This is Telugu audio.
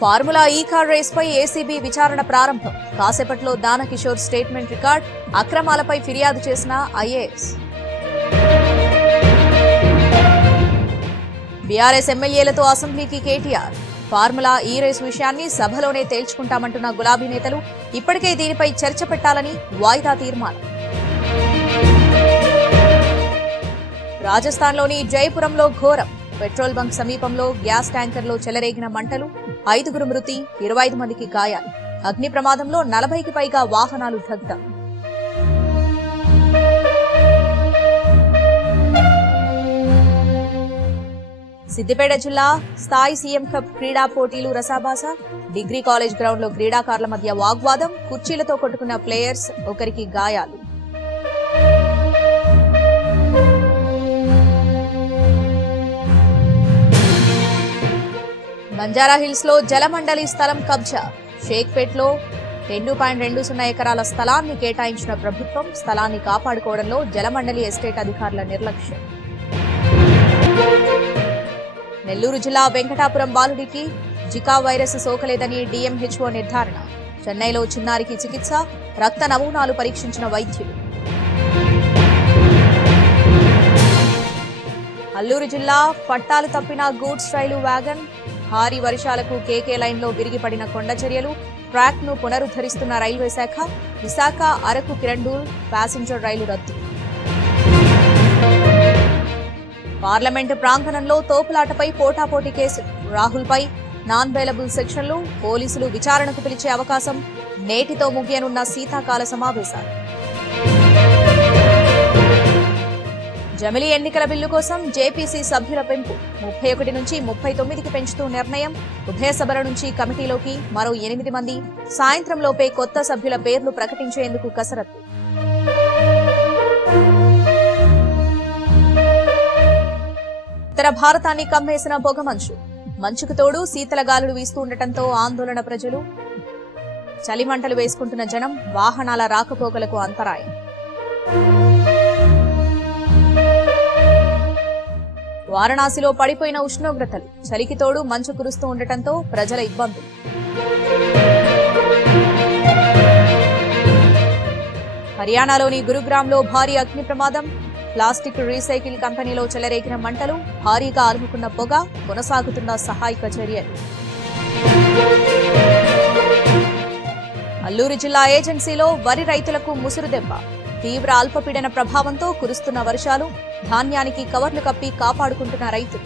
ఫార్ములా ఈ కార్ రేస్ పై ఏసీబీ విచారణ ప్రారంభం. కాసేపట్లో దానకిషోర్ స్టేట్మెంట్ రికార్డ్. అక్రమాలపై ఫిర్యాదు చేసిన ఐఏఎస్. బీఆర్ఎస్ ఎమ్మెల్యేలతో అసెంబ్లీకి కేటీఆర్. ఫార్ములా ఈ రేస్ విషయాన్ని సభలోనే తేల్చుకుంటామంటున్న గులాబీ నేతలు. ఇప్పటికే దీనిపై చర్చ పెట్టాలని వాయిదా తీర్మానం. రాజస్థాన్లోని జైపురంలో ఘోరం. పెట్రోల్ బంక్ సమీపంలో గ్యాస్ ట్యాంకర్లో చెలరేగిన మంటలు. 5గురు మృతి, 25 మందికి గాయాలు. అగ్ని ప్రమాదంలో 40కి పైగా వాహనాలు దగ్ధం. సిద్దిపేట జిల్లా స్థాయి సీఎం కప్ క్రీడా పోటీలు రసాభాస. డిగ్రీ కాలేజ్ గ్రౌండ్ లో క్రీడాకారుల మధ్య వాగ్వాదం. కుర్చీలతో కొట్టుకున్న ప్లేయర్స్, ఒకరికి గాయాలు. బంజారాహిల్స్ లో జలమండలి స్థలం కబ్జా. షేక్పేట్లో 2.20 ఎకరాల స్థలాన్ని కేటాయించిన ప్రభుత్వం. స్థలాన్ని కాపాడుకోవడంలో జలమండలి ఎస్టేట్ అధికారుల నిర్లక్ష్యం. నెల్లూరు జిల్లా వెంకటాపురం బాలుడికి జికా వైరస్ సోకలేదని డీఎంహెచ్ఓ నిర్ధారణ. చెన్నైలో చిన్నారికి చికిత్స. రక్త నమూనాలు పరీక్షించిన వైద్యులు. అల్లూరు జిల్లా పట్టాలు తప్పిన గూడ్స్ రైలు వ్యాగన్. భారీ వర్షాలకు కేకే లైన్లో విరిగిపడిన కొండచర్యలు. ట్రాక్ ను పునరుద్ధరిస్తున్న రైల్వే శాఖ. విశాఖ అరకు కిరండూల్ ప్యాసింజర్ రైలు రద్దు. పార్లమెంటు ప్రాంగణంలో తోపులాటపై పోటాపోటీ కేసులు. రాహుల్పై నాన్ బెయిలబుల్ సెక్షన్లు. పోలీసులు విచారణకు పిలిచే అవకాశం. నేటితో ముగియనున్న శీతాకాల సమావేశాలు. జమిలీ ఎన్నికల బిల్లు కోసం జేపీసీ సభ్యుల పెంపు. 31 నుంచి 39కి పెంచుతూ నిర్ణయం. ఉభయ సభల నుంచి కమిటీలోకి మరో 8 మంది. సాయంత్రంలోపే కొత్త సభ్యుల పేర్లు ప్రకటించేందుకు కసరత్తు. ఉత్తర భారతాన్ని కమ్మేసిన పొగమంచు. మంచుకు తోడు శీతల గాలులు వీస్తూ ఉండటంతో ఆందోళన ప్రజలు. చలిమంటలు వేసుకుంటున్న జనం. వాహనాల రాకపోకలకు అంతరాయం. వారణాసిలో పడిపోయిన ఉష్ణోగ్రతలు. చలికి తోడు మంచు కురుస్తూ ఉండటంతో ప్రజల ఇబ్బందులు. హర్యానాలోని గురుగ్రామ్లో భారీ అగ్ని ప్రమాదం. ప్లాస్టిక్ రీసైకిల్ కంపెనీలో చెలరేగిన మంటలు. భారీగా అలుముకున్న పొగ. కొనసాగుతున్న సహాయక చర్యలు. అల్లూరు జిల్లా ఏజెన్సీలో వరి రైతులకు ముసురు దెబ్బ. తీవ్ర అల్పపీడన ప్రభావంతో కురుస్తున్న వర్షాలు. ధాన్యానికి కవర్లు కప్పి కాపాడుకుంటున్న రైతులు.